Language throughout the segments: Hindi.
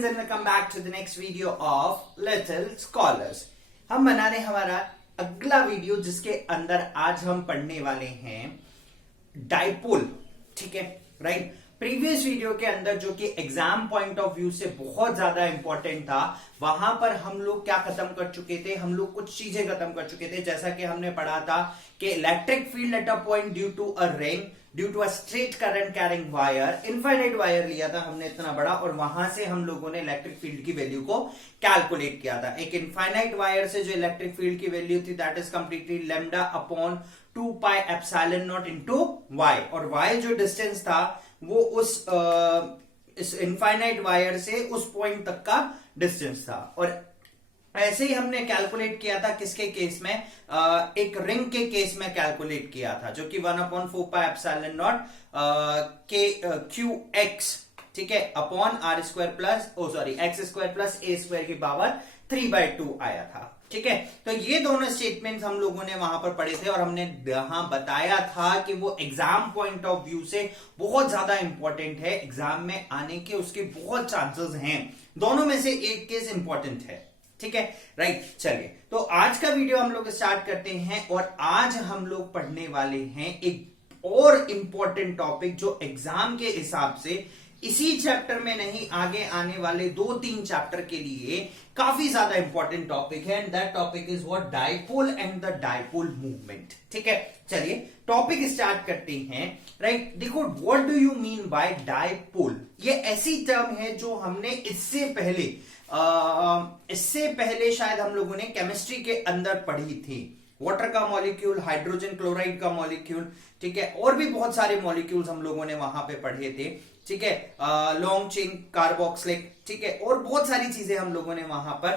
friends and welcome back to the next video of Little Scholars। हम बना रहे हमारा अगला वीडियो जिसके अंदर आज हम पढ़ने वाले हैं डाइपोल। ठीक है, राइट। प्रीवियस वीडियो के अंदर जो कि एग्जाम पॉइंट ऑफ व्यू से बहुत ज्यादा इंपॉर्टेंट था, वहां पर हम लोग क्या खत्म कर चुके थे, हम लोग कुछ चीजें खत्म कर चुके थे। जैसा कि हमने पढ़ा था कि electric field at a point due to a ring due to a straight current carrying wire, infinite wire लिया था हमने इतना बड़ा, और वहां से हम लोगों ने इलेक्ट्रिक फील्ड की वैल्यू को कैलकुलेट किया था। एक इनफाइनाइट वायर से जो इलेक्ट्रिक फील्ड की वैल्यू थी that is completely lambda upon 2 pi epsilon naught into Y, और वाई जो डिस्टेंस था वो इस इनफाइनाइट वायर से उस पॉइंट तक का डिस्टेंस था। और ऐसे ही हमने कैलकुलेट किया था किसके केस में, एक रिंग के केस में कैलकुलेट किया था, जो कि 1/4 पाई एप्सिलॉन नॉट के क्यू एक्स, ठीक है, upon R square plus X square plus A square की पावर 3/2 आया था। ठीक है, तो ये दोनों स्टेटमेंट्स हम लोगों ने वहां पर पढ़े थे और हमने यहां बताया था कि वो एग्जाम पॉइंट ऑफ व्यू से बहुत ज्यादा इंपॉर्टेंट है, एग्जाम में आने के उसके बहुत चांसेस हैं, दोनों में से एक केस इंपॉर्टेंट है। ठीक है, राइट। चलिए, तो आज का वीडियो हम लोग स्टार्ट करते हैं और आज हम लोग पढ़ने वाले हैं एक और इंपॉर्टेंट टॉपिक जो एग्जाम के हिसाब से इसी चैप्टर में नहीं, आगे आने वाले 2-3 चैप्टर के लिए काफी ज्यादा इंपॉर्टेंट टॉपिक है, and that topic is what, dipole and the dipole movement. ठीक है, चलिए टॉपिक स्टार्ट करते हैं। राइट, देखो what do you mean by dipole. ये ऐसी टर्म है जो हमने इससे पहले शायद हम लोगों ने केमिस्ट्री के अंदर पढ़ी थी। वाटर का मॉलिक्यूल, हाइड्रोजन क्लोराइड का मॉलिक्यूल, ठीक है, और भी बहुत सारे मॉलिक्यूल्स हम लोगों ने वहां पे पढ़े थे। ठीक है, लॉन्ग चेन कार्बोक्सिलिक, ठीक है, और बहुत सारी चीजें हम लोगों ने वहां पर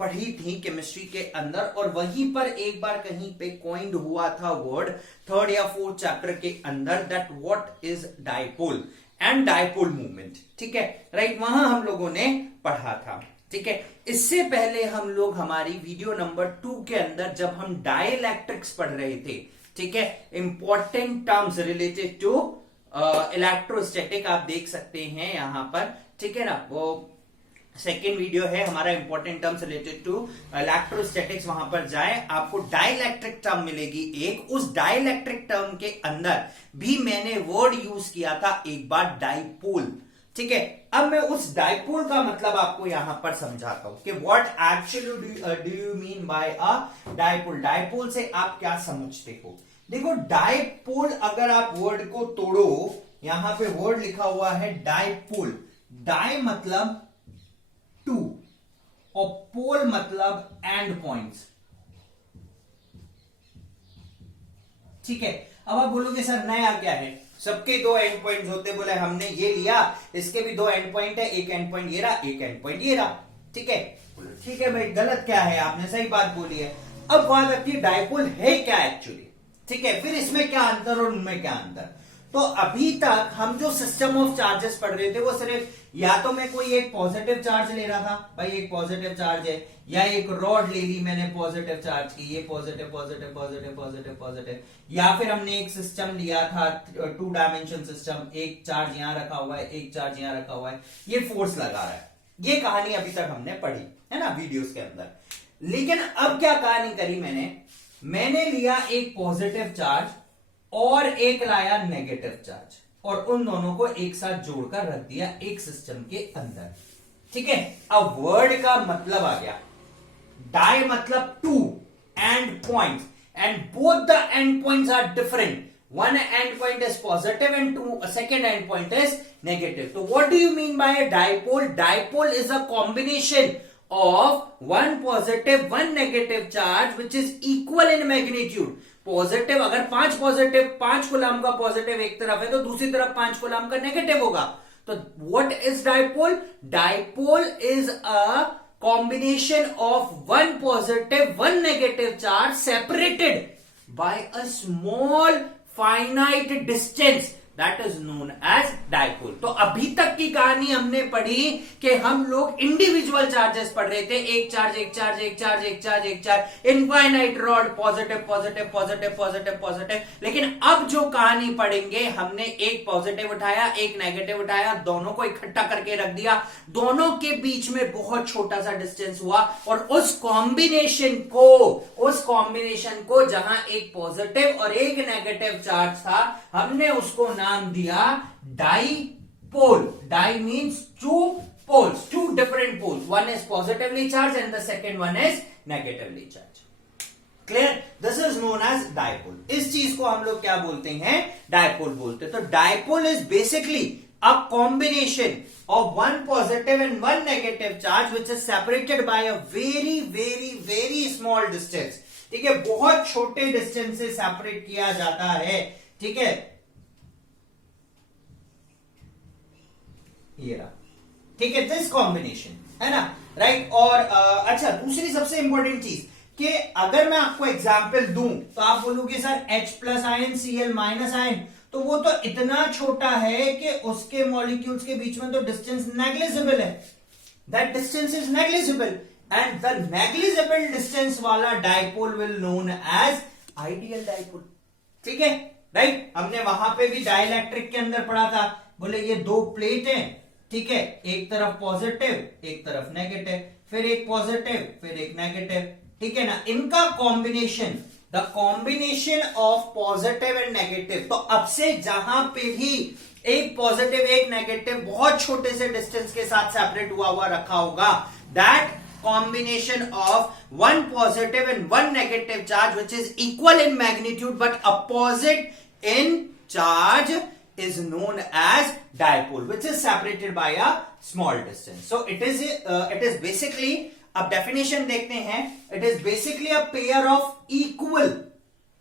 पढ़ी थी केमिस्ट्री के अंदर। और वहीं पर एक बार कहीं पे कॉइन्ड हुआ था वर्ड 3rd या 4th चैप्टर के अंदर, that what is dipole and dipole movement. ठीक है, राइट, वहां हम लोगों ने पढ़ा था। ठीक है, इससे पहले हम लोग हमारी वीडियो नंबर 2 के अंदर जब हम डाइलेक्ट्रिक्स पढ़ रहे थे, ठीक है, important terms related to electrostatic, आप देख सकते हैं यहां पर, ठीक है ना, वो सेकेंड वीडियो है हमारा important terms related to electrostatics. वहां पर जाए, आपको डाइलेक्ट्रिक टर्म मिलेगी एक, उस डाइलेक्ट्रिक टर्म के अंदर भी मैंने वर्ड यूज किया था एक बार, डाइपोल। ठीक है, अब मैं उस डाइपोल का मतलब आपको यहां पर समझाता हूं कि what actually do you mean by a dipole. Dipole से आप क्या समझते हो। देखो, डाइपोल अगर आप वर्ड को तोड़ो, यहां पे वर्ड लिखा हुआ है डाइपोल। डाई मतलब 2 और पोल मतलब एंड पॉइंट्स। ठीक है, अब आप बोलोगे सर नया क्या है, सबके 2 एंड पॉइंट्स होते, बोले हमने ये लिया, इसके भी 2 एंड पॉइंट है, एक एंड पॉइंट ये रहा, एक एंड पॉइंट ये रहा। ठीक है, ठीक है भाई, गलत क्या है, आपने सही बात बोली है। अब बात आती है डाइपोल है क्या एक्चुअली। ठीक है, फिर इसमें क्या अंतर और उनमें क्या अंतर। तो अभी तक हम जो सिस्टम ऑफ चार्जेस पढ़ रहे थे वो सिर्फ या तो मैं कोई एक पॉजिटिव चार्ज ले रहा था, भाई एक पॉजिटिव चार्ज है, या एक रॉड ले ली मैंने पॉजिटिव चार्ज की, ये positive positive positive positive positive, या फिर हमने एक सिस्टम लिया था 2 डायमेंशन सिस्टम, एक चार्ज यहां रखा हुआ है, एक चार्ज यहां रखा हुआ है, ये फोर्स लगा रहा है। ये कहानी अभी तक हमने पढ़ी है ना वीडियोस के अंदर। लेकिन अब क्या कहानी करी मैंने लिया एक पॉजिटिव चार्ज और एक लाया नेगेटिव चार्ज, और उन दोनों को एक साथ जोड़कर रख दिया एक सिस्टम के अंदर। ठीक है, अब वर्ड का मतलब आ गया, डाई मतलब 2 end points, end both the end points are different. One end point is positive and second end point is negative. So what do you mean by a dipole? Dipole is a combination of one positive, one negative charge which is equal in magnitude. Positive, अगर 5 कूलम का पॉजिटिव एक तरफ है तो दूसरी तरफ 5 कूलम का नेगेटिव होगा। तो what is dipole? Dipole is a combination of one positive, one negative charge separated by a small finite distance that is known as dipole. तो अभी तक की कहानी हमने पढ़ी कि हम लोग इंडिविजुअल चार्जेस पढ़ रहे थे, एक चार्ज एक चार्ज एक चार्ज एक चार्ज एक charge, infinite rod, positive positive positive positive positive. लेकिन अब जो कहानी पढ़ेंगे, हमने एक पॉजिटिव उठाया एक नेगेटिव उठाया, दोनों को इकट्ठा करके रख दिया, दोनों के बीच में बहुत छोटा सा डिस्टेंस हुआ और उस कॉम्बिनेशन को जहां एक पॉजिटिव और एक नेगेटिव चार्ज था, हमने उसको नाम दिया dipole. Di means two poles, two different poles. One is positively charged and the second one is negatively charged. Clear? This is known as dipole. इस चीज को हम लोग क्या बोलते हैं? Dipole बोलते हैं। तो dipole is basically a combination of one positive and one negative charge which is separated by a very very very small distance. ठीक है, बहुत छोटे डिस्टेंस से सेपरेट किया जाता है। ठीक है, ये रहा। ठीक है, दिस कॉम्बिनेशन है ना, राइट। और अच्छा, दूसरी सबसे इंपॉर्टेंट चीज कि अगर मैं आपको एग्जांपल दूं तो आप बोलोगे sir H plus ion Cl minus ion, तो वो तो इतना छोटा है कि उसके मॉलिक्यूल्स के बीच में तो डिस्टेंस नेग्लिजिबल है। That distance is negligible and the negligible distance वाला dipole will known as ideal dipole. ठीक है, राइट। हमने वहां पे भी डाइइलेक्ट्रिक के अंदर पढ़ा था, बोले ये दो प्लेट हैं, ठीक है, एक तरफ पॉजिटिव एक तरफ नेगेटिव, फिर एक पॉजिटिव फिर एक नेगेटिव, ठीक है ना, इनका combination, the combination of positive and negative. तो अब से जहां पे भी एक पॉजिटिव एक नेगेटिव बहुत छोटे से डिस्टेंस के साथ सेपरेट हुआ रखा होगा, that combination of one positive and one negative charge which is equal in magnitude but opposite in charge is known as dipole, which is separated by a small distance. So it is basically, अब definition देखते हैं, it is basically a pair of equal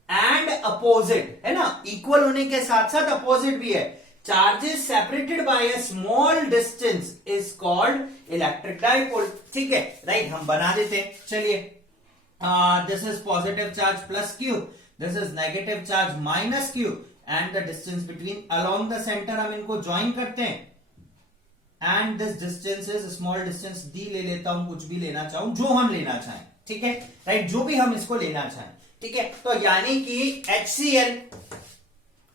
and opposite, है ना, equal होने के साथ साथ opposite भी है, charges separated by a small distance is called electric dipole. ठीक है, राइट, हम बना देते हैं। चलिए, this is positive charge plus q, this is negative charge minus q and the distance between along the center, हम इनको ज्वाइन करते हैं and this distance is small distance d ले लेता हूं, कुछ भी लेना चाहूं, जो हम लेना चाहें। ठीक है, राइट, जो भी हम इसको लेना चाहें। ठीक है, तो यानी कि HCl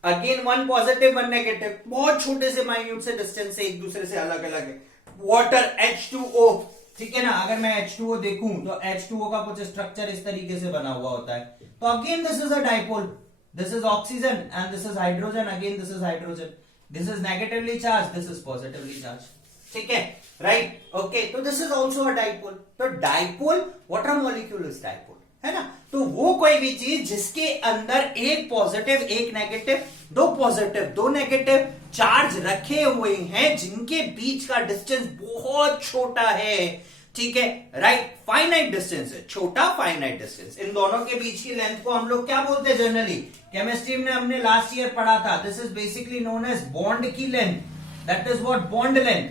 again one positive one negative, बहुत छोटे से माइन्यूट से डिस्टेंस से एक दूसरे से अलग अलग है। वाटर H2O, ठीक है ना, अगर मैं H2O देखूं तो H2O का कुछ स्ट्रक्चर इस तरीके से बना हुआ होता है, तो again this is a dipole, this is oxygen and this is hydrogen, again this is hydrogen, this is negatively charge, this is positively charge. ठीक है, राइट, ओके, तो this is also a dipole. तो dipole, water molecule is dipole, है ना। तो वो कोई भी चीज जिसके अंदर एक पॉजिटिव एक नेगेटिव, दो पॉजिटिव दो नेगेटिव चार्ज रखे हुए हैं, जिनके बीच का डिस्टेंस बहुत छोटा है। ठीक है, राइट, फाइनाइट डिस्टेंस है, छोटा फाइनाइट डिस्टेंस। इन दोनों के बीच की लेंथ को हम लोग क्या बोलते हैं जनरली, केमिस्ट्री में हमने लास्ट ईयर पढ़ा था, this is basically known as bond की length, that is what bond length,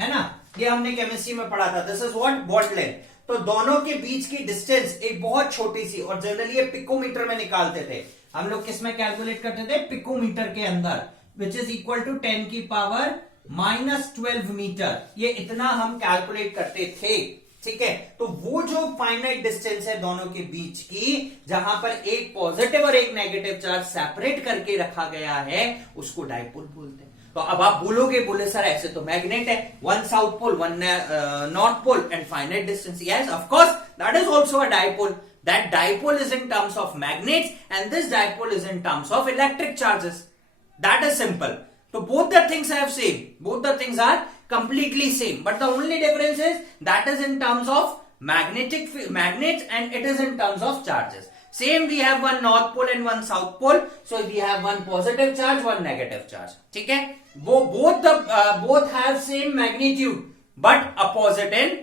है ना, ये हमने केमिस्ट्री में पढ़ा था, this is what bond length. तो दोनों के बीच की डिस्टेंस एक बहुत छोटी सी, और जनरली ये पिकोमीटर में निकालते थे हम लोग, किसमें कैलकुलेट करते थे, पिकोमीटर के अंदर, विच इज इक्वल टू 10 की पावर -12 मीटर, ये इतना हम कैलकुलेट करते थे। ठीक है, तो वो जो फाइनाइट डिस्टेंस है दोनों के बीच की, जहां पर एक पॉजिटिव और एक नेगेटिव चार्ज सेपरेट करके रखा गया है, उसको डाइपोल बोलते हैं। तो अब आप बोलोगे, बोले सर ऐसे तो मैग्नेट है, one south pole one north pole and finite distance, yes of course that is also a dipole. That dipole is in terms of magnets and this dipole is in terms of electric charges, that is simple. So both the things have same, both the things are completely same, but the only difference is that is in terms of magnets and it is in terms of charges. Same, we have one north pole and one south pole, so we have one positive charge, one negative charge. ठीक है, वो both have same magnitude but opposite in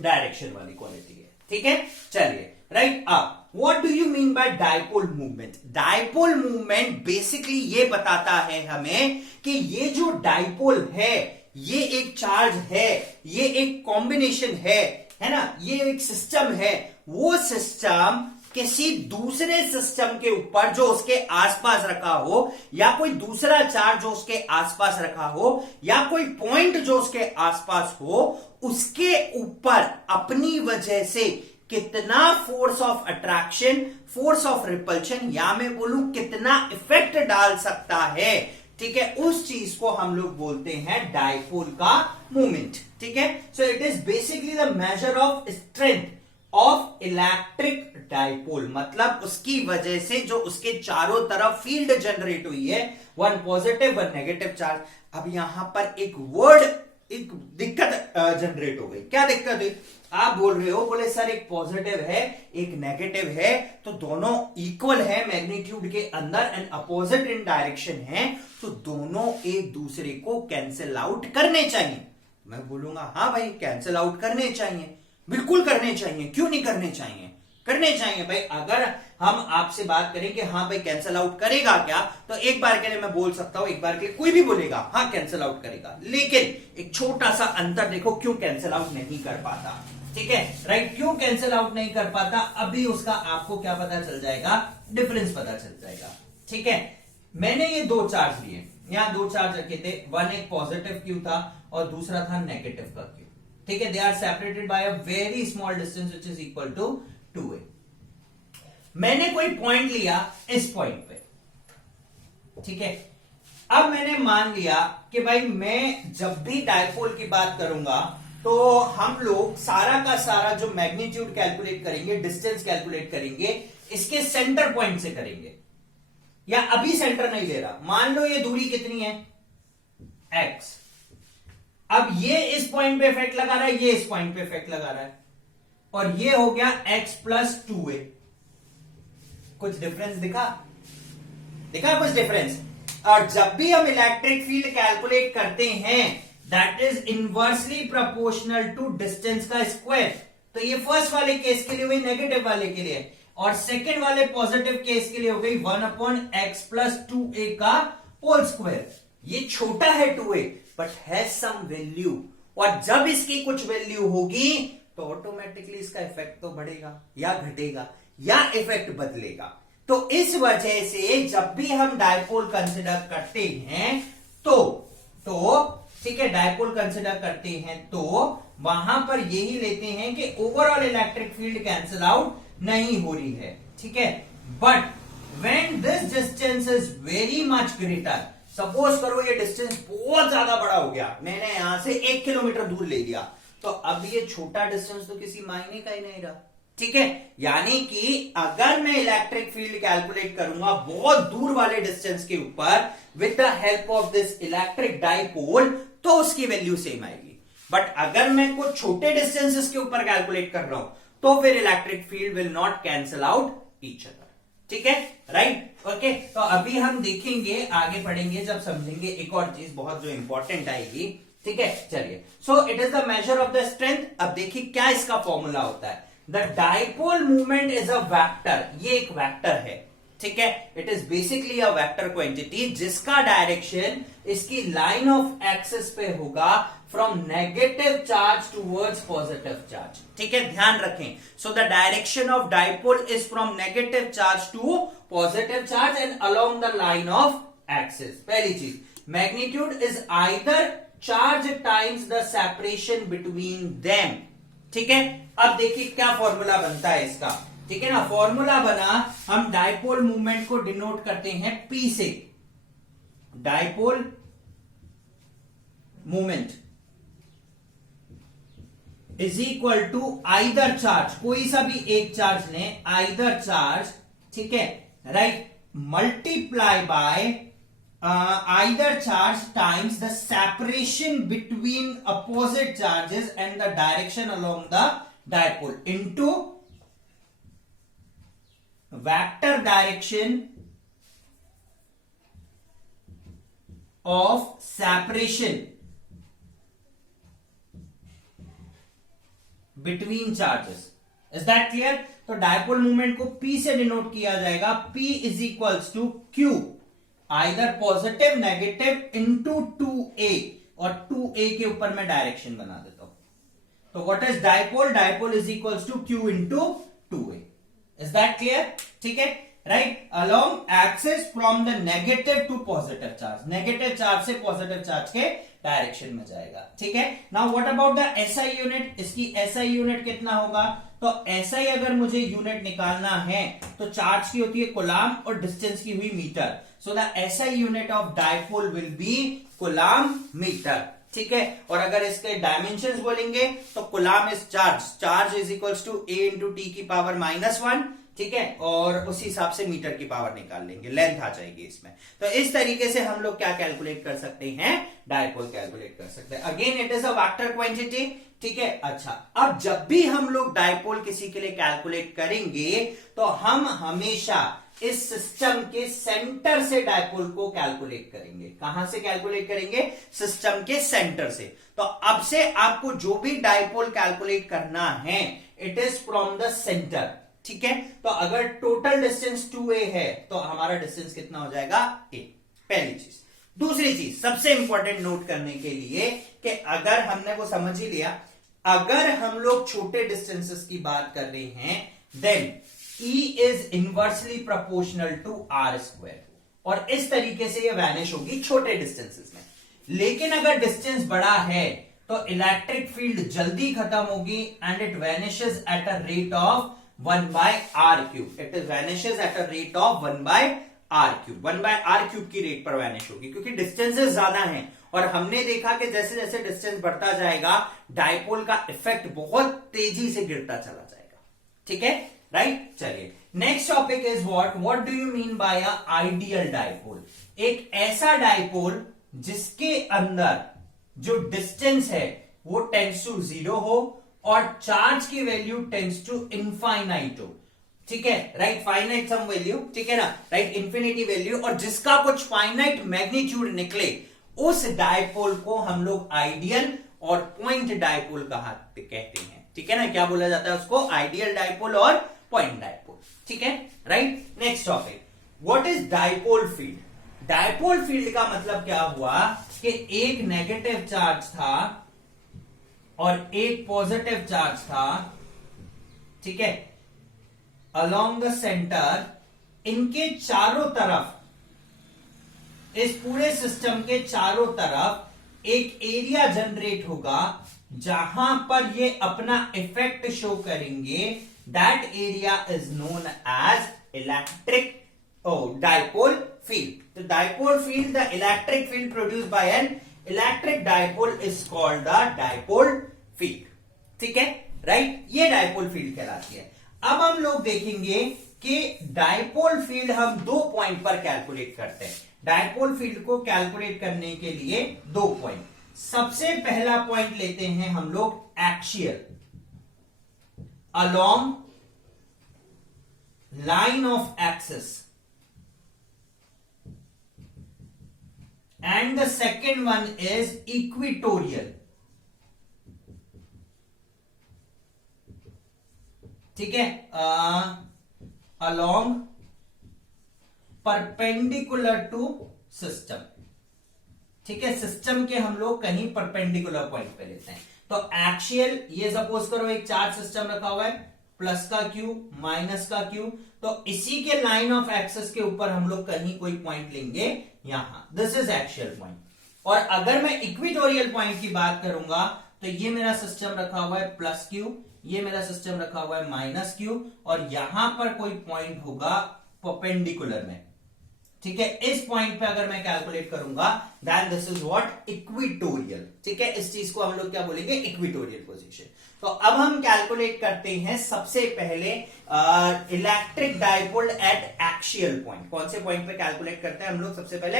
direction वाली quality है। ठीक है, चलिए, राइट, अब What do you mean by dipole movement? Dipole movement basically ये बताता है हमें कि ये जो डाइपोल है, ये एक चार्ज है, ये एक कॉम्बिनेशन है ना, ये एक सिस्टम है। वो सिस्टम किसी दूसरे सिस्टम के ऊपर जो उसके आसपास रखा हो, या कोई दूसरा चार्ज जो उसके आसपास रखा हो, या कोई पॉइंट जो उसके आसपास हो, उसके ऊपर अपनी वजह से कितना force of attraction, force of repulsion, या मैं बोलूं कितना इफेक्ट डाल सकता है, ठीक है, उस चीज को हम लोग बोलते हैं डायपोल का मोमेंट। ठीक है, सो it is basically the measure of strength of electric dipole, मतलब उसकी वजह से जो उसके चारों तरफ फील्ड जनरेट हुई है, one positive one negative charge. अब यहां पर एक दिक्कत जनरेट हो गई। क्या दिक्कत हुई? आप बोल रहे हो, बोले सर एक पॉजिटिव है एक नेगेटिव है, तो दोनों इक्वल है मैग्नीट्यूड के अंदर एंड अपोजिट इन डायरेक्शन है, तो दोनों एक दूसरे को कैंसिल आउट करने चाहिए। मैं बोलूंगा हाँ भाई कैंसिल आउट करने चाहिए, बिल्कुल करने चाहिए, क्यों नहीं करने चाहिए, करने चाहिए भाई। अगर हम आपसे बात करें कि हाँ भाई कैंसिल आउट करेगा क्या, तो एक बार के लिए मैं बोल सकता हूं, एक बार के लिए कोई भी बोलेगा हाँ कैंसिल आउट करेगा, लेकिन एक छोटा सा अंतर देखो क्यों कैंसिल आउट नहीं कर पाता। ठीक है, राइट, क्यों कैंसिल आउट नहीं कर पाता, अभी उसका आपको क्या पता चल जाएगा, डिफरेंस पता चल जाएगा। ठीक है, मैंने ये दो चार्ज लिए, यहां दो चार्ज रखे थे, वन एक पॉजिटिव क्यू था और दूसरा था नेगेटिव का क्यू। ठीक है, they are separated by a very small distance which is equal to 2a। मैंने कोई पॉइंट लिया इस पॉइंट पे, ठीक है, अब मैंने मान लिया कि भाई मैं जब भी डायपोल की बात करूंगा तो हम लोग सारा का सारा जो मैग्नीट्यूड कैलकुलेट करेंगे, डिस्टेंस कैलकुलेट करेंगे, इसके सेंटर पॉइंट से करेंगे, या अभी सेंटर नहीं ले रहा, मान लो ये दूरी कितनी है x, अब ये इस पॉइंट पे इफेक्ट लगा रहा है, ये इस पॉइंट पे इफेक्ट लगा रहा है, और ये हो गया x प्लस 2a। कुछ डिफरेंस दिखा कुछ डिफरेंस। और जब भी हम इलेक्ट्रिक फील्ड कैलकुलेट करते हैं that is inversely proportional to distance का स्क्वायर। तो ये फर्स्ट वाले केस के लिए हुई, नेगेटिव वाले के लिए, और सेकेंड वाले पॉजिटिव केस के लिए हो गई 1/x प्लस 2a का होल स्क्वायर। ये छोटा है 2a but has some value, और जब इसकी कुछ वैल्यू होगी तो ऑटोमेटिकली इसका इफेक्ट तो बढ़ेगा या घटेगा या इफेक्ट बदलेगा। तो इस वजह से जब भी हम डायपोल कंसिडर करते हैं तो ठीक है, डायपोल कंसिडर करते हैं तो वहां पर यही लेते हैं कि overall electric field cancel out नहीं हो रही है। ठीक है, but when this distance is very much greater, suppose करो ये डिस्टेंस बहुत ज्यादा बड़ा हो गया, मैंने यहां से 1 किलोमीटर दूर ले लिया, तो अब ये छोटा डिस्टेंस तो किसी मायने का ही नहीं रहा। ठीक है, यानी कि अगर मैं इलेक्ट्रिक फील्ड कैलकुलेट करूंगा बहुत दूर वाले डिस्टेंस के ऊपर with the help of this electric dipole, तो उसकी वैल्यू सेम आएगी। बट अगर मैं कुछ छोटे डिस्टेंसेस के ऊपर कैलकुलेट कर रहा हूं तो फिर electric field will not cancel out each other. ठीक है, राइट, ओके। तो अभी हम देखेंगे, आगे पढ़ेंगे जब समझेंगे, एक और चीज बहुत जो इंपॉर्टेंट आएगी। ठीक है, चलिए, so it is the measure of the strength. अब देखिए क्या इसका फॉर्मूला होता है। The dipole movement is a vector, ये एक वेक्टर है। ठीक है, it is basically a vector quantity जिसका डायरेक्शन इसकी लाइन ऑफ एक्सिस पे होगा from negative charge towards positive charge. ठीक है, ध्यान रखें। So the direction of dipole is from negative charge to positive charge and along the line of axis. पहली चीज, magnitude is either charge times the separation between them. ठीक है, अब देखिए क्या फॉर्मूला बनता है इसका। ठीक है ना, फॉर्मूला बना, हम डायपोल मूवमेंट को डिनोट करते हैं P से। Dipole movement is equal to either charge, कोई सा भी एक चार्ज लें, आइदर चार्ज, ठीक है, right, multiply by either charge times the separation between opposite charges and the direction along the dipole into vector direction of separation between charges. Is that clear? तो डायपोल मूवमेंट को P से डिनोट किया जाएगा, P is equals to Q either positive negative into 2a, और 2a के ऊपर मैं डायरेक्शन बना देता हूं। तो what is dipole? Dipole is equals to Q into 2a। Is that clear? ठीक है, right, along axis from the negative to positive charge, negative charge से पॉजिटिव चार्ज के डायरेक्शन में जाएगा। ठीक है, now what about the SI unit? इसकी एसआई यूनिट कितना होगा? तो एसआई अगर मुझे यूनिट निकालना है तो चार्ज की होती है कूलाम और डिस्टेंस की हुई metre, so the SI unit of dipole will be coulomb metre. ठीक है, और अगर इसके डायमेंशंस बोलेंगे तो coulomb is charge, charge is equals to A into T की पावर -1। ठीक है, और उसी हिसाब से मीटर की पावर निकाल लेंगे, लेंथ आ जाएगी इसमें। तो इस तरीके से हम लोग क्या कैलकुलेट कर सकते हैं? डायपोल कैलकुलेट कर सकते हैं। Again it is a vector quantity. ठीक है, अच्छा, अब जब भी हम लोग डायपोल किसी के लिए कैलकुलेट करेंगे तो हम हमेशा इस सिस्टम के सेंटर से डायपोल को कैलकुलेट करेंगे। कहां से कैलकुलेट करेंगे? सिस्टम के सेंटर से। तो अब से आपको जो भी डायपोल कैलकुलेट करना है, it is from the centre. ठीक है, तो अगर टोटल डिस्टेंस 2a है तो हमारा डिस्टेंस कितना हो जाएगा? a। पहली चीज। दूसरी चीज सबसे इंपॉर्टेंट नोट करने के लिए कि अगर हमने वो समझ ही लिया, अगर हम लोग छोटे डिस्टेंसेस की बात कर रहे हैं then E is inversely proportional to r², और इस तरीके से ये वैनिश होगी छोटे डिस्टेंसेस में। लेकिन अगर डिस्टेंस बड़ा है तो इलेक्ट्रिक फील्ड जल्दी खत्म होगी and it vanishes at a rate of 1/r³। It vanishes at a rate of 1/r³, 1/r³ की रेट पर वैनिश होगी, क्योंकि डिस्टेंसेस ज्यादा हैं। और हमने देखा कि जैसे जैसे डिस्टेंस बढ़ता जाएगा डायपोल का इफेक्ट बहुत तेजी से गिरता चला जाएगा। ठीक है, राइट। चलिए, next topic is what do you mean by a ideal dipole? एक ऐसा डायपोल जिसके अंदर जो डिस्टेंस है वो टेंड्स टू 0 हो और चार्ज की वैल्यू टेंड्स टू इनफाइनाइट हो। ठीक है, राइट, फाइनाइट सम वैल्यू, ठीक है ना, राइट, इन्फिनिटी वैल्यू, और जिसका कुछ फाइनाइट मैग्नीट्यूड निकले, उस डायपोल को हम लोग आइडियल और पॉइंट डायपोल कहते हैं। ठीक है ना, क्या बोला जाता है उसको? आइडियल डायपोल और पॉइंट डायपोल। ठीक है, right. Next topic, what is dipole field? Dipole field का मतलब क्या हुआ कि एक नेगेटिव चार्ज था और एक पॉजिटिव चार्ज था। ठीक है, अलोंग द सेंटर, इनके चारों तरफ, इस पूरे सिस्टम के चारों तरफ एक एरिया जनरेट होगा जहां पर ये अपना इफेक्ट शो करेंगे। That area is known as electric dipole field. तो dipole field, the electric field produce by an electric dipole is called the dipole field. ठीक है, राइट, ये डायपोल फील्ड कहलाती है। अब हम लोग देखेंगे कि डायपोल फील्ड हम 2 पॉइंट पर कैलकुलेट करते हैं। डायपोल फील्ड को कैलकुलेट करने के लिए 2 पॉइंट। सबसे पहला पॉइंट लेते हैं हम लोग axial, along line of axis, and the second one is equatorial. ठीक है, अलोंग परपेंडिकुलर टू सिस्टम। ठीक है, सिस्टम के हम लोग कहीं परपेंडिकुलर पॉइंट पे लेते हैं। तो एक्सियल, ये सपोज करो एक चार्ज सिस्टम रखा हुआ है, प्लस का क्यू माइनस का क्यू, तो इसी के लाइन ऑफ एक्सिस के ऊपर हम लोग कहीं कोई पॉइंट लेंगे यहां, दिस इज एक्सियल पॉइंट। और अगर मैं इक्विटोरियल पॉइंट की बात करूंगा तो ये मेरा सिस्टम रखा हुआ है प्लस क्यू, ये मेरा सिस्टम रखा हुआ है माइनस क्यू, और यहां पर कोई पॉइंट होगा परपेंडिकुलर में। ठीक है, इस पॉइंट पे अगर मैं कैलकुलेट करूंगा then this is what? Equatorial. ठीक है, इस चीज को हम लोग क्या बोलेंगे? Equatorial position. तो अब हम कैलकुलेट करते हैं सबसे पहले electric dipole at axial point. कौन से पॉइंट पे कैलकुलेट करते हैं हम लोग? सबसे पहले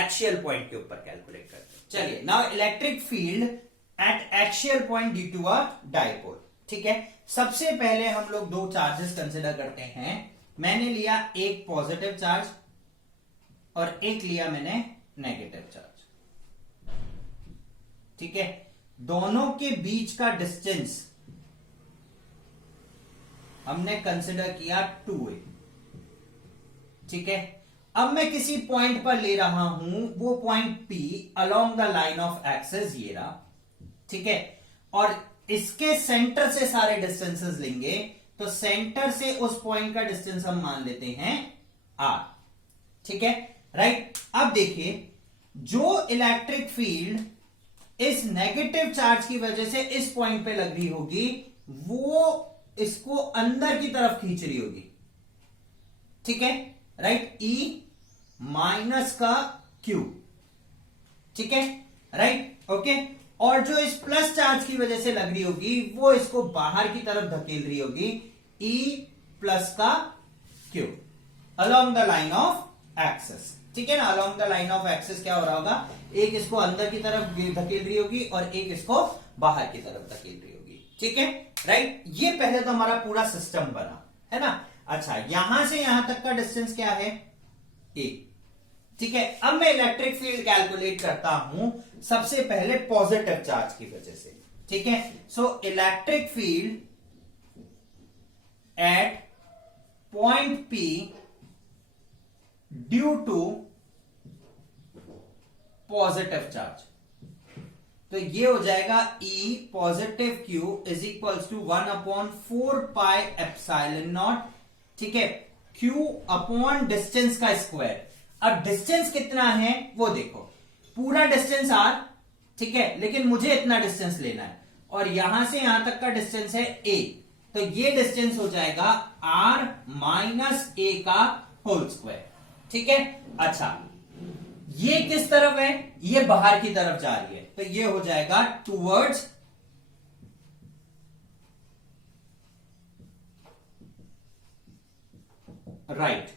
एक्सियल पॉइंट के ऊपर कैलकुलेट करते हैं। चलिए, now electric field at axial point due to a dipole. ठीक है, सबसे पहले हम लोग 2 चार्जेस कंसिडर करते हैं। मैंने लिया एक पॉजिटिव चार्ज और एक लिया मैंने नेगेटिव चार्ज। ठीक है, दोनों के बीच का डिस्टेंस हमने कंसिडर किया 2a। ठीक है, अब मैं किसी पॉइंट पर ले रहा हूं, वो point P along the line of axis ये रहा। ठीक है, और इसके सेंटर से सारे डिस्टेंसेस लेंगे तो सेंटर से उस पॉइंट का डिस्टेंस हम मान लेते हैं r। ठीक है, राइट। अब देखिए, जो इलेक्ट्रिक फील्ड इस नेगेटिव चार्ज की वजह से इस पॉइंट पे लग रही होगी, वो इसको अंदर की तरफ खींच रही होगी। ठीक है, राइट। E माइनस का Q। ठीक है, राइट, ओके। और जो इस प्लस चार्ज की वजह से लग रही होगी, वो इसको बाहर की तरफ धकेल रही होगी, E प्लस का Q along the line of axis. ठीक है ना, along the line of axis क्या हो रहा होगा, एक इसको अंदर की तरफ धकेल रही होगी और एक इसको बाहर की तरफ धकेल रही होगी। ठीक है, राइट। ये पहले तो हमारा पूरा सिस्टम बना, है ना। अच्छा, यहां से यहां तक का डिस्टेंस क्या है, a। ठीक है, अब मैं इलेक्ट्रिक फील्ड कैलकुलेट करता हूं सबसे पहले पॉजिटिव चार्ज की वजह से। ठीक है, so electric field at point P due to positive charge, तो ये हो जाएगा E positive Q is equals to 1/4πε0। ठीक है, Q अपॉन डिस्टेंस का स्क्वायर। अब डिस्टेंस कितना है वो देखो, पूरा डिस्टेंस r। ठीक है, लेकिन मुझे इतना डिस्टेंस लेना है और यहां से यहां तक का डिस्टेंस है a, तो ये डिस्टेंस हो जाएगा r माइनस a का होल स्क्वायर। ठीक है, अच्छा, ये किस तरफ है, ये बाहर की तरफ जा रही है, तो ये हो जाएगा टूवर्ड्स राइट।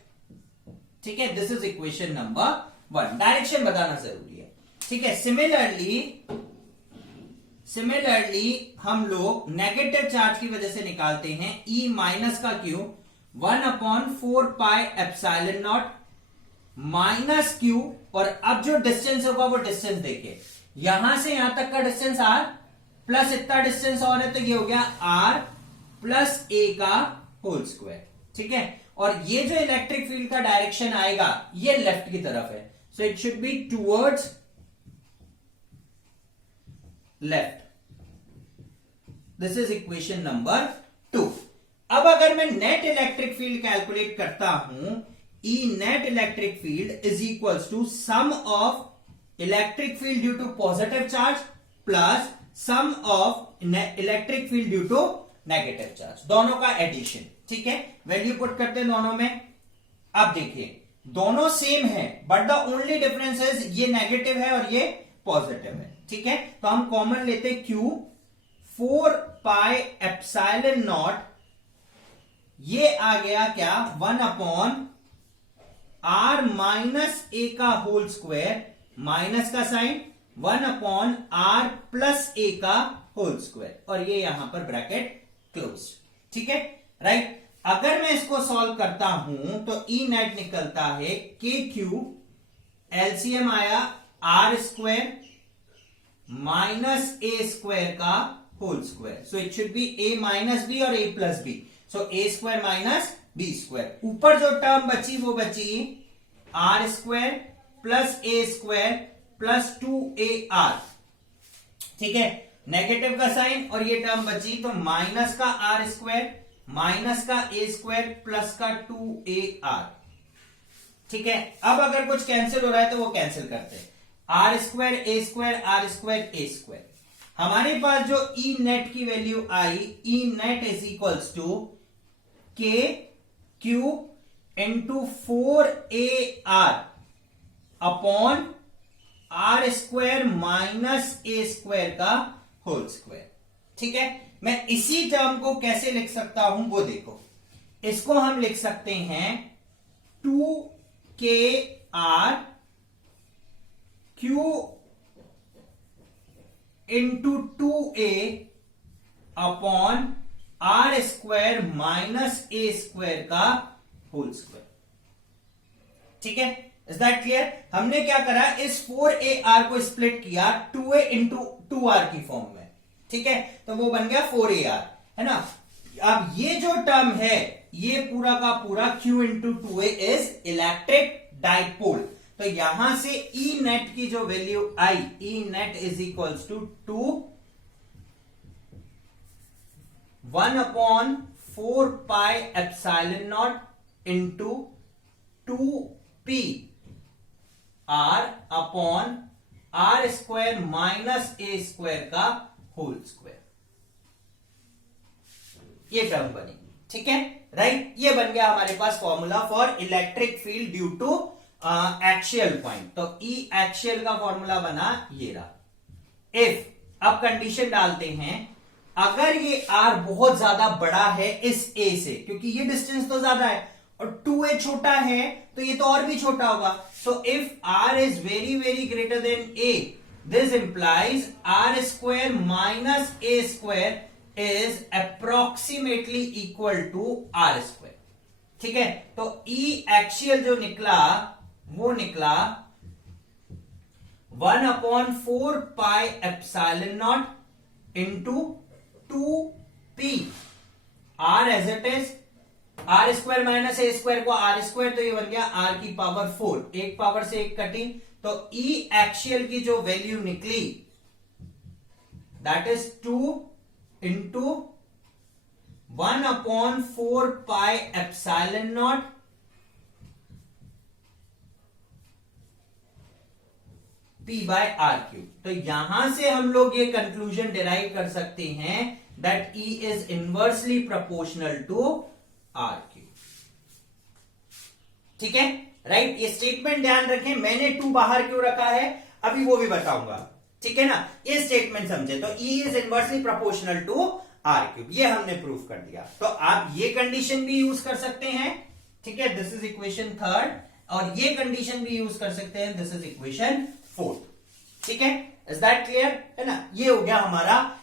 ठीक है, this is equation number 1। Direction बताना जरूरी है। ठीक है, सिमिलरली हम लोग नेगेटिव चार्ज की वजह से निकालते हैं E माइनस का Q 1/4πε0 माइनस Q, और अब जो डिस्टेंस होगा वो डिस्टेंस देखिए, यहां से यहां तक का डिस्टेंस r प्लस इतना डिस्टेंस और है, तो ये हो गया r प्लस a का होल स्क्वायर। ठीक है, और ये जो इलेक्ट्रिक फील्ड का डायरेक्शन आएगा ये लेफ्ट की तरफ है, सो it should be towards left. This is equation number 2। अब अगर मैं नेट इलेक्ट्रिक फील्ड कैलकुलेट करता हूं, E net electric field is equals to sum of electric field due to positive charge plus sum of electric field due to negative charge, दोनों का एडिशन। ठीक है, वैल्यू पुट करते हैं दोनों में। अब देखिए, दोनों सेम है, but the only difference is ये नेगेटिव है और ये पॉजिटिव है। ठीक है, तो हम कॉमन लेते हैं Q 4πε0, ये आ गया क्या, 1/r माइनस a का होल स्क्वायर, माइनस का साइन 1/r प्लस a का होल स्क्वायर, और ये यहां पर ब्रैकेट क्लोज। ठीक है, राइट। अगर मैं इसको सॉल्व करता हूं तो E नेट निकलता है KQ, एलसीएम आया r square minus a square का whole square, so it should be a minus b और a प्लस b, सो a square minus b square. ऊपर जो टर्म बची वो बची r square plus a square plus 2ar। ठीक है, नेगेटिव का साइन और ये टर्म बची, तो माइनस का r स्क्वायर माइनस का a स्क्वायर प्लस का 2ar। ठीक है, अब अगर कुछ कैंसिल हो रहा है तो वो कैंसिल करते हैं, r square a square r square a square. हमारे पास जो E नेट की वैल्यू आई, E net is equals to k Q into 4ar upon r square minus a square का होल स्क्वायर। ठीक है, मैं इसी टर्म को कैसे लिख सकता हूं वो देखो, इसको हम लिख सकते हैं 2kr Q into 2a upon r square minus a square का होल स्क्वायर। ठीक है, इज दैट क्लियर। हमने क्या करा, इस 4ar को स्प्लिट किया 2a इंटू 2r की फॉर्म में। ठीक है, तो वो बन गया 4ar, है ना। अब ये जो टर्म है ये पूरा का पूरा Q into 2a is electric dipole, तो यहां से E नेट की जो वैल्यू आई, E net is equals to 1/4πε0 4 pi epsilon naught into 2p R upon R square minus A square का होल स्क्वायर। ये टर्म बनी, ठीक है, राइट। ये बन गया हमारे पास formula for electric field due to axial point. तो ई एक्सियल का फॉर्मूला बना ये रहा। इफ, अब कंडीशन डालते हैं, अगर ये आर बहुत ज्यादा बड़ा है इस ए से, क्योंकि ये डिस्टेंस तो ज्यादा है और 2a छोटा है तो ये तो और भी छोटा होगा। So if R is very very greater than A, this implies R square minus A square is approximately equal to R square, ठीक है। तो ई एक्सियल जो निकला वो निकला 1/4 pi epsilon naught into 2p R as it is, R square minus A square को आर स्क्वायर, तो ये बन गया आर की पावर 4, एक पावर से एक कटी, तो ई एक्सियल की जो वैल्यू निकली that is 2 into 1/4 pi epsilon naught P by R cube. तो यहां से हम लोग ये कंक्लूजन डिराइव कर सकते हैं that E is inversely proportional to R cube, ठीक है, राइट। ये स्टेटमेंट ध्यान रखें, मैंने 2 बाहर क्यों रखा है अभी वो भी बताऊंगा, ठीक है ना। ये स्टेटमेंट समझे, तो E is inversely proportional to R cube, ये हमने प्रूव कर दिया। तो आप ये कंडीशन भी यूज कर सकते हैं, ठीक है, दिस इज इक्वेशन 3, और ये कंडीशन भी यूज कर सकते हैं, दिस इज इक्वेशन 4, ठीक है। इज दैट क्लियर, है ना। ये हो गया हमारा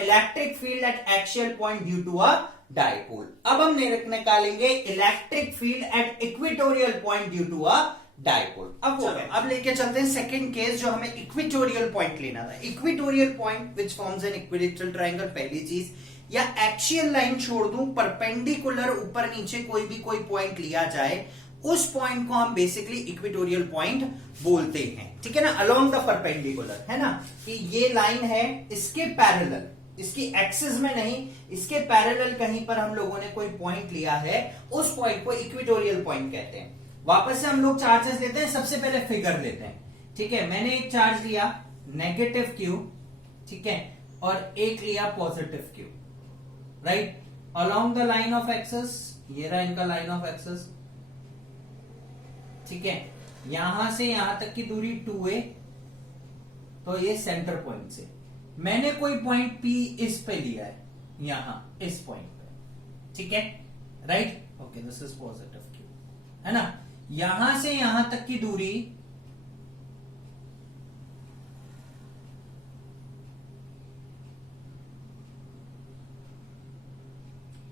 electric field at axial point due to a dipole. अब हम निकालेंगे electric field at equatorial point due to a dipole. अब लेके चलते हैं सेकंड केस, जो हमें इक्वेटोरियल पॉइंट लेना था। Equatorial point which forms an equilateral triangle, पहली चीज, या एक्सियल लाइन छोड़ दूं, परपेंडिकुलर ऊपर नीचे कोई भी कोई पॉइंट लिया जाए, उस पॉइंट को हम बेसिकली इक्वेटोरियल पॉइंट बोलते हैं, ठीक है ना। अलोंग द परपेंडिकुलर, है ना, कि ये लाइन है इसके पैरेलल, इसकी एक्सिस में नहीं, इसके पैरेलल कहीं पर हम लोगों ने कोई पॉइंट लिया है, उस पॉइंट को इक्वेटोरियल पॉइंट कहते हैं। वापस से हम लोग चार्जेस लेते हैं, सबसे पहले फिगर लेते हैं, ठीक है। मैंने एक चार्ज लिया नेगेटिव क्यू, ठीक है, और एक लिया positive Q, right, along the line of axis. ये रहा इनका लाइन ऑफ एक्सिस, ठीक है। यहां से यहां तक की दूरी 2a, तो ये सेंटर पॉइंट से मैंने कोई पॉइंट P इस पे लिया है, यहां इस पॉइंट पे, ठीक है, right, okay, this is positive Q, है ना। यहां से यहां तक की दूरी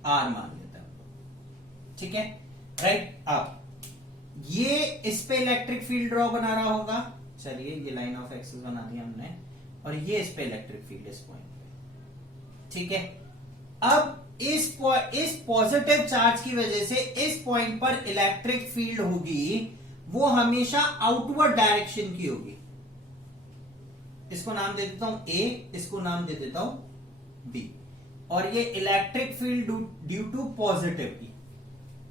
R मान लेते हैं, ठीक है, राइट। अब ये इस पे इलेक्ट्रिक फील्ड ड्रॉ बना रहा होगा, चलिए ये लाइन ऑफ एक्सिस बना दिया हमने, और ये इस पे इलेक्ट्रिक फील्ड इस पॉइंट पे, ठीक है। अब इस पॉजिटिव चार्ज की वजह से इस पॉइंट पर इलेक्ट्रिक फील्ड होगी, वो हमेशा आउटवर्ड डायरेक्शन की होगी। इसको नाम दे देता हूं A, इसको नाम दे देता हूं B, और ये electric field due to positive की,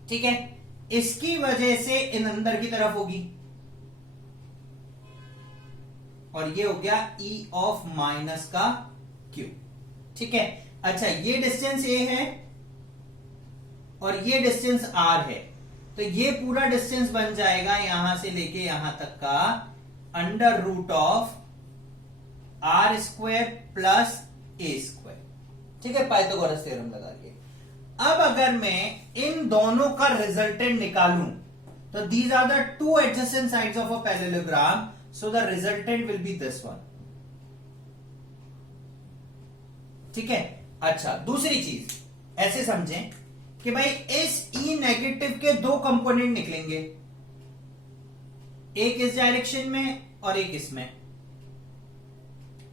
ठीक है, इसकी वजह से इन अंदर की तरफ होगी, और ये हो गया E ऑफ माइनस का Q, ठीक है। अच्छा, ये डिस्टेंस A है और ये डिस्टेंस R है, तो ये पूरा डिस्टेंस बन जाएगा यहां से लेके यहां तक का under root of R square plus A square, ठीक है, पाइथागोरस थ्योरम लगा के। अब अगर मैं इन दोनों का रिजल्टेंट निकालूं, तो these are the two adjacent sides of a parallelogram, so the resultant will be this one, ठीक है। अच्छा, दूसरी चीज ऐसे समझें कि भाई इस E नेगेटिव के 2 कंपोनेंट निकलेंगे, एक इस डायरेक्शन में और एक इसमें,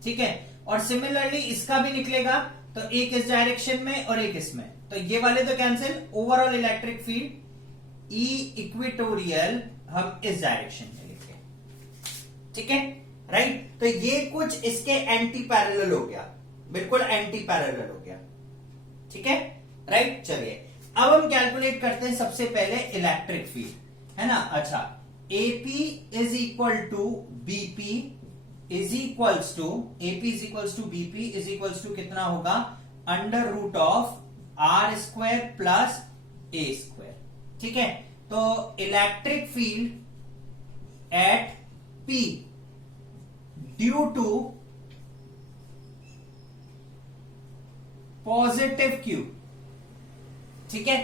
ठीक है, और सिमिलरली इसका भी निकलेगा, तो एक इस डायरेक्शन में और एक इसमें, तो ये वाले तो cancel, overall electric field E equatorial हम इस डायरेक्शन में लिखे, ठीक है, राइट। तो ये कुछ इसके एंटी पैरेलल हो गया, बिल्कुल एंटी पैरेलल हो गया, ठीक है। राइट। चलिए अब हम कैलकुलेट करते हैं सबसे पहले इलेक्ट्रिक फील्ड, है ना। अच्छा, AP is equal to BP is equals to BP is equals to कितना होगा, under root of R square plus A square. ठीक है, तो electric field at P due to positive Q, ठीक है,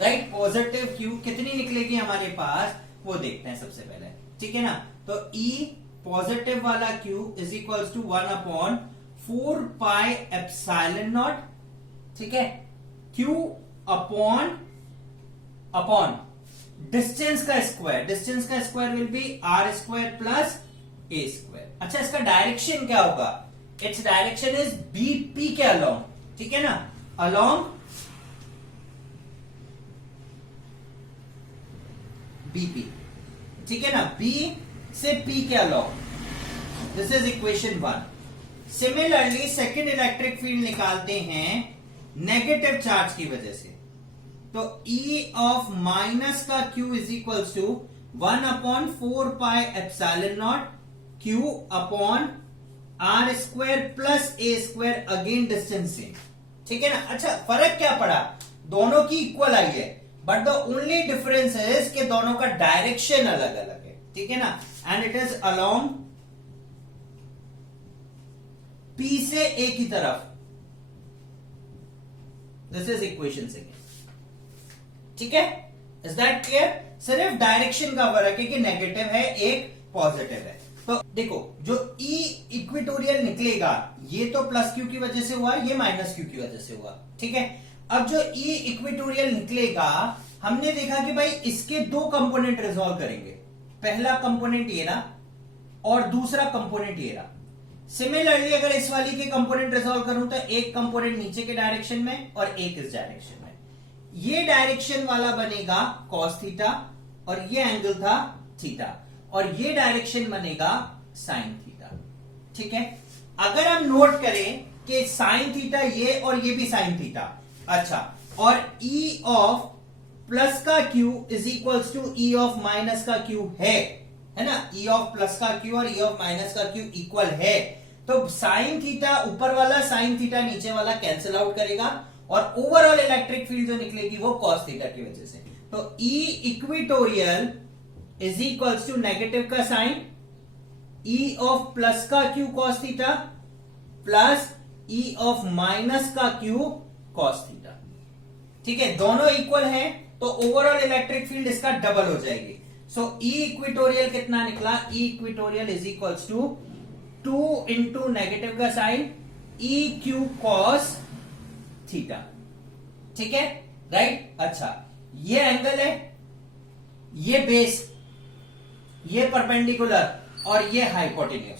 राइट। पॉजिटिव क्यू कितनी निकलेगी हमारे पास वो देखते हैं सबसे पहले, ठीक है ना। तो E पॉजिटिव वाला Q is equals to 1/4 pi epsilon naught, ठीक है, Q अपॉन डिस्टेंस का square will be R square plus A square. अच्छा, इसका डायरेक्शन क्या होगा, इट्स डायरेक्शन इज बीपी के अलोंग, ठीक है ना, अलोंग बीपी, ठीक है ना, बी से पी के along. This is equation 1। Similarly second electric field निकालते हैं नेगेटिव चार्ज की वजह से, तो E ऑफ माइनस का Q is equals to 1/4 pi epsilon naught Q upon R square plus A square, again distance से, ठीक है ना। अच्छा, फर्क क्या पड़ा, दोनों की इक्वल आई है, but the only difference is कि दोनों का डायरेक्शन अलग अलग है, ठीक है ना, and it is along P से A की तरफ। दिस इज इक्वेशन सेकेंड, ठीक है। Is that clear? सिर्फ डायरेक्शन का फर्क है कि नेगेटिव है, एक पॉजिटिव है। तो देखो, जो E इक्वेटोरियल निकलेगा ये तो प्लस क्यू की वजह से हुआ, ये माइनस क्यू की वजह से हुआ, ठीक है। अब जो E इक्वेटोरियल निकलेगा, हमने देखा कि भाई इसके दो कंपोनेंट रिजॉल्व करेंगे, पहला कंपोनेंट ये रहा और दूसरा कंपोनेंट ये रहा। सिमिलरली अगर इस वाली के कंपोनेंट रिजॉल्व करूं तो एक कंपोनेंट नीचे के डायरेक्शन में और एक इस डायरेक्शन में, ये डायरेक्शन वाला बनेगा कॉस थीटा और ये एंगल था थीटा, और ये डायरेक्शन बनेगा साइन थीटा, ठीक है। अगर हम नोट करें कि साइन थीटा ये और ये भी साइन थीटा, अच्छा, और E ऑफ प्लस का Q is equals to E of minus का Q है ना, E ऑफ प्लस का Q और E ऑफ माइनस का Q इक्वल है, तो साइन थीटा ऊपर वाला साइन थीटा नीचे वाला कैंसिल आउट करेगा और ओवरऑल इलेक्ट्रिक फील्ड जो निकलेगी वो कॉस थीटा की वजह से। तो E equatorial is equals to negative का साइन E ऑफ प्लस का Q cos theta plus E of minus का Q कॉस थीटा, ठीक है, दोनों इक्वल हैं तो ओवरऑल इलेक्ट्रिक फील्ड इसका डबल हो जाएगी। सो E इक्वेटोरियल कितना निकला, E equatorial is equals to 2 into negative का sign E Q cos theta, ठीक है, राइट। अच्छा, ये एंगल है, ये बेस, ये परपेंडिकुलर और ये हाइपोटेन्यूज।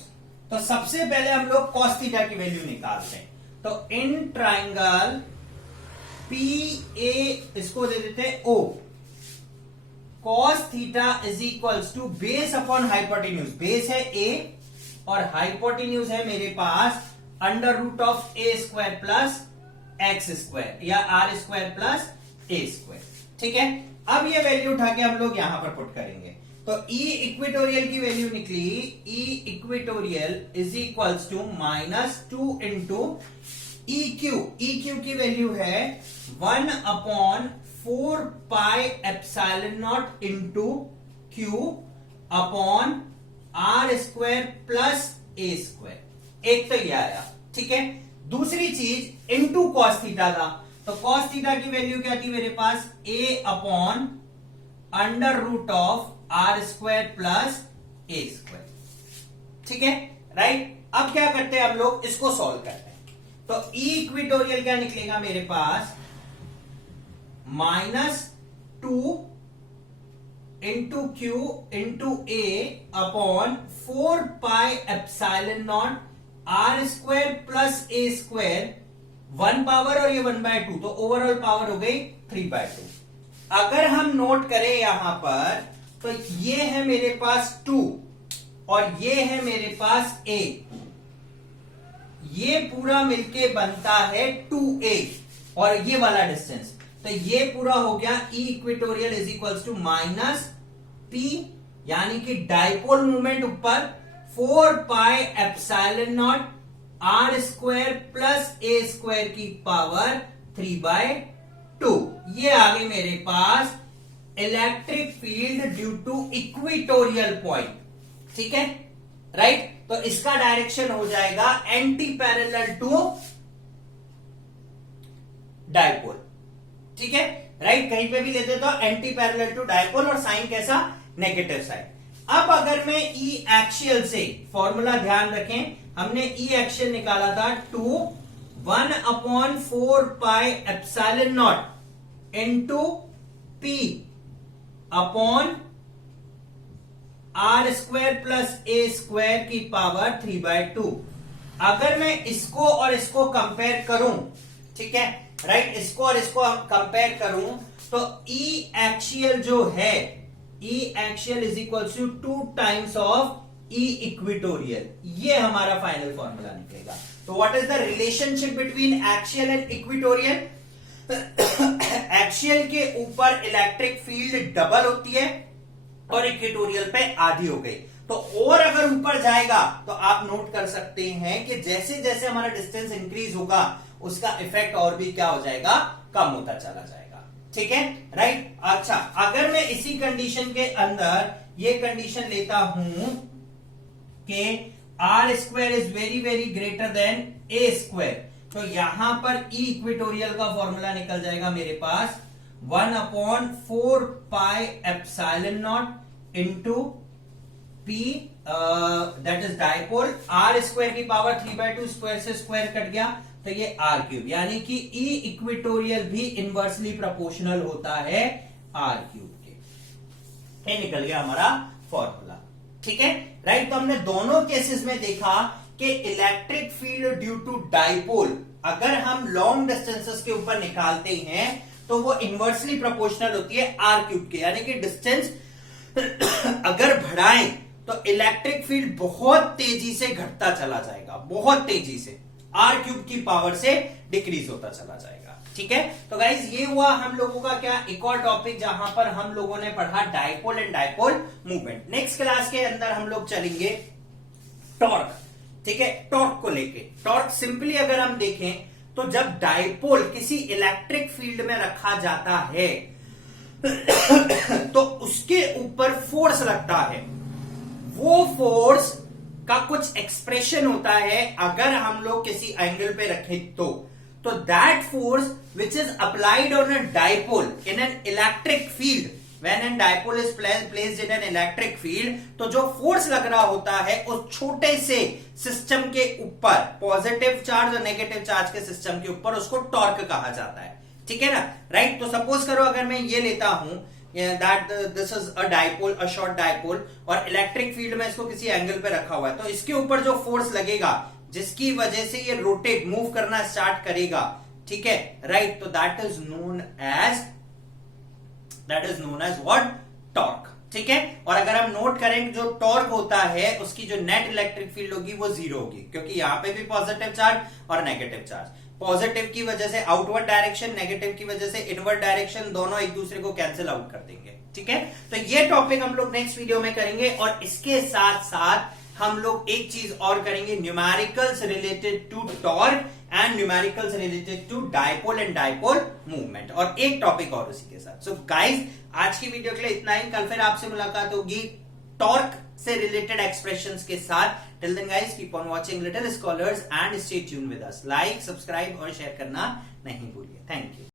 तो सबसे पहले हम लोग कॉस थीटा की वैल्यू निकालते हैं। तो इन ट्राइंगल PA इसको दे देते हैं O, cos theta is equals to base upon hypotenuse, base है A और हाइपोटेन्यूज है मेरे पास under root of A square plus X square या R square plus A square, ठीक है। अब ये वैल्यू उठा के हम लोग यहां पर पुट करेंगे, तो E इक्वेटोरियल की वैल्यू निकली, E equatorial is equals to -2 into EQ की वैल्यू है 1/4 pi epsilon naught into Q upon R square plus A square, एक तो ये आया, ठीक है। दूसरी चीज इंटू कॉस थीटा का, तो कॉस थीटा की वैल्यू क्या थी मेरे पास, A upon under root of R square plus A square, ठीक है, राइट। अब क्या करते हैं हम लोग, इसको सॉल्व करते हैं। तो E इक्वेटोरियल क्या निकलेगा मेरे पास, -2 into Q into A upon 4 pi epsilon naught R square plus A square, 1 power और ये 1/2, तो ओवरऑल पावर हो गई 3/2। अगर हम नोट करें यहां पर, तो ये है मेरे पास 2 और ये है मेरे पास A, ये पूरा मिलके बनता है 2A और ये वाला डिस्टेंस, तो ये पूरा हो गया E equatorial is equals to minus P, यानी कि डाइपोल मूवमेंट ऊपर 4 pi epsilon naught R square plus A square की पावर 3/2। ये आ गई मेरे पास electric field due to equatorial point. ठीक है, राइट। तो इसका डायरेक्शन हो जाएगा एंटी पैरेलल टू डाइपोल। ठीक है, राइट। कहीं पे भी लेते तो एंटी पैरेलल टू डाइपोल और साइन कैसा, नेगेटिव साइन। अब अगर मैं ई एक्शियल से, फॉर्मूला ध्यान रखें, हमने ई एक्शियल निकाला था 1/4 pi epsilon naught into P upon R square plus A square की पावर 3/2। अगर मैं इसको और इसको कंपेयर करूं, ठीक है, राइट, इसको और इसको कंपेयर करूं तो E एक्शियल जो है, E axial is equal to 2 times of E equatorial. ये हमारा फाइनल फॉर्मूला निकलेगा। तो what is the relationship between axial and equatorial? Axial के ऊपर इलेक्ट्रिक फील्ड डबल होती है और इक्वेटोरियल पे आधी हो गई। तो और अगर ऊपर जाएगा तो आप नोट कर सकते हैं कि जैसे जैसे हमारा डिस्टेंस इंक्रीज होगा उसका इफेक्ट और भी क्या हो जाएगा, कम होता चला जाएगा। ठीक है, राइट। अच्छा, अगर मैं इसी कंडीशन के अंदर ये कंडीशन लेता हूं कि R square is very very greater then A square, तो यहां पर E इक्वेटोरियल का फॉर्मूला निकल जाएगा मेरे पास 1/4 pi epsilon naught into P, that is dipole, R square की पावर 3/2, स्क्वायर से स्क्वायर कट गया तो ये R क्यूब, यानी कि E इक्वेटोरियल भी इनवर्सली प्रोपोर्शनल होता है R क्यूब के। ये निकल गया हमारा फॉर्मूला। ठीक है, राइट। तो हमने दोनों केसेस में देखा कि electric field due to dipole अगर हम लॉन्ग डिस्टेंसेस के ऊपर निकालते हैं तो वो इनवर्सली प्रोपोर्शनल होती है R क्यूब के, यानी कि डिस्टेंस अगर बढ़ाएं तो इलेक्ट्रिक फील्ड बहुत तेजी से घटता चला जाएगा, बहुत तेजी से R क्यूब की पावर से डिक्रीज होता चला जाएगा। ठीक है, तो गाइज ये हुआ हम लोगों का क्या, एक और टॉपिक जहां पर हम लोगों ने पढ़ा dipole and dipole movement. Next class के अंदर हम लोग चलेंगे टॉर्क। ठीक है, टॉर्क को लेके, टॉर्क सिंपली अगर हम देखें तो जब डाइपोल किसी इलेक्ट्रिक फील्ड में रखा जाता है तो उसके ऊपर फोर्स लगता है, वो फोर्स का कुछ एक्सप्रेशन होता है अगर हम लोग किसी एंगल पे रखें तो that force which is applied on a dipole in an electric field, when an dipole is placed in an electric field, तो जो फोर्स लग रहा होता है उस छोटे से सिस्टम के ऊपर, पॉजिटिव चार्ज और नेगेटिव चार्ज के सिस्टम के ऊपर, उसको टॉर्क कहा जाता है। ठीक है ना, राइट। तो सपोज करो अगर मैं ये लेता हूं that this is a dipole, a short dipole, और इलेक्ट्रिक फील्ड में इसको किसी एंगल पे रखा हुआ है, तो इसके ऊपर जो फोर्स लगेगा जिसकी वजह से ये रोटेट, मूव करना स्टार्ट करेगा, ठीक है, राइट, तो that is known as what, torque. ठीक है, और अगर हम नोट करें जो टॉर्क होता है उसकी जो नेट इलेक्ट्रिक फील्ड होगी वो जीरो होगी, क्योंकि यहां पे भी पॉजिटिव चार्ज और नेगेटिव चार्ज, पॉजिटिव की वजह से आउटवर्ड डायरेक्शन, नेगेटिव की वजह से इनवर्ड डायरेक्शन, दोनों एक दूसरे को कैंसिल आउट कर देंगे। ठीक है, तो ये टॉपिक हम लोग नेक्स्ट वीडियो में करेंगे, और इसके साथ साथ हम लोग एक चीज और करेंगे, numericals related to torque and numericals related to dipole and dipole movement, और एक टॉपिक और उसी के साथ। सो गाइज, आज की वीडियो के लिए इतना ही, कल फिर आपसे मुलाकात होगी टॉर्क से रिलेटेड एक्सप्रेशंस के साथ। Till then guys, keep on watching Little Scholars and stay tune with us. Like, subscribe और शेयर करना नहीं भूलिए। Thank you.